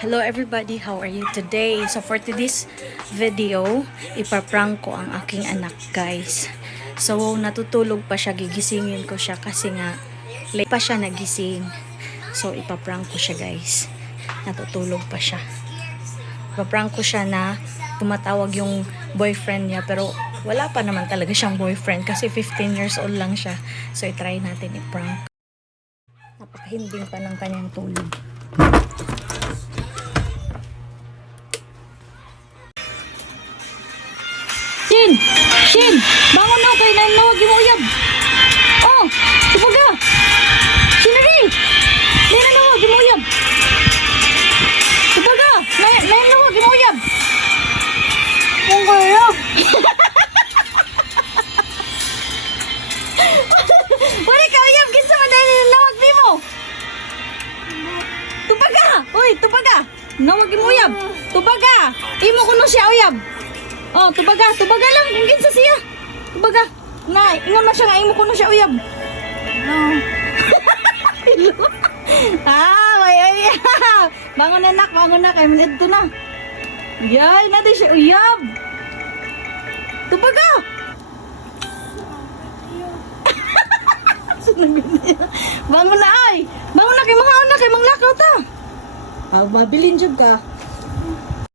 Hello everybody, how are you today? So for today's video, ipaprank ko ang aking anak guys. So natutulog pa siya, gigisingin ko siya kasi nga late pa siya nagising. So ipaprank ko siya guys. Natutulog pa siya. Ipaprank ko siya na tumatawag yung boyfriend niya pero wala pa naman talaga siyang boyfriend kasi 15 years old lang siya. So itry natin i-prank. Napakahinding pa ng kanyang tulog. Shin! Bangon na kay nanawag yung uyab. Oh! Tupaga! Sinari! Nanawag yung uyab. Tupaga! Nanawag yung uyab. Kung uyab. Wala ka uyab. Kinsa man dahil nanawag ni mo. Tupaga! Uy! Tupaga! Nawag yung uyab. Tupaga! Imo kuno siya uyab. Oh, tubaga lang kung kinsa siya. Tubaga. Na, ingon na siya nga imo kuno siya uyab. No. Ay. Bangon na kay manidto na. Yay, na di siya uyab. Tubaga. Bangon na ay. Bangon na kay mga anak kay manglakaw ta. Mabilin jud ka.